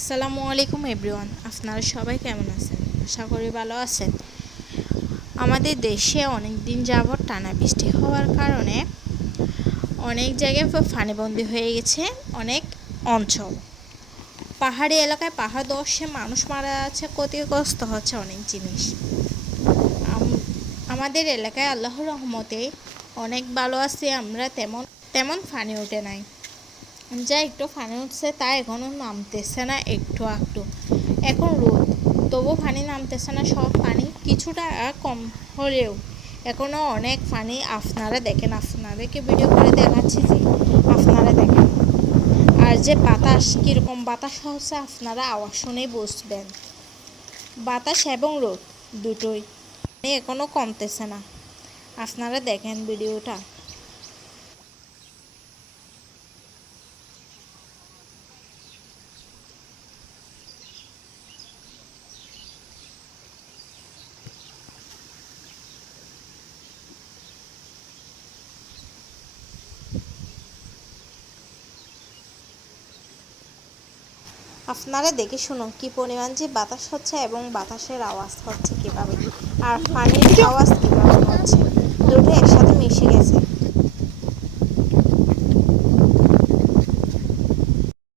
আসসালামু আলাইকুম এভরিওয়ান, আপনারা সবাই কেমন আছেন? আশা করি ভালো আছেন। আমাদের দেশে অনেক দিন যাবৎ টানা বৃষ্টি হওয়ার কারণে অনেক জায়গায় পানিবন্দী হয়ে গেছে অনেক অঞ্চল। পাহাড়ি এলাকায় পাহাড় ধসে মানুষ মারা যাচ্ছে, ক্ষতিগ্রস্ত হচ্ছে অনেক জিনিস। আমাদের এলাকায় আল্লাহর রহমতে অনেক ভালো আছি আমরা, তেমন তেমন পানি ওঠে নাই। যা একটু পানি উঠছে তা এখনও নামতেছে না, একটু একটু এখন রোদ, তবু পানি নামতেছে না। সব পানি কিছুটা কম হলেও এখনও অনেক পানি। আপনারা দেখেন, আপনাদেরকে ভিডিও করে দেখাচ্ছি যে আপনারা দেখেন। আর যে বাতাস, কীরকম বাতাস হচ্ছে আপনারা আওয়াজ শুনেই বুঝবেন। বাতাস এবং রোদ দুটোই এখনও কমতেছে না। আপনারা দেখেন ভিডিওটা। আপনারা দেখে শুনুন কি পরিমাণ যে বাতাস হচ্ছে এবং বাতাসের আওয়াজ হচ্ছে কীভাবে, আর পানির আওয়াজ কীভাবে হচ্ছে, দুটো একসাথে মিশে গেছে।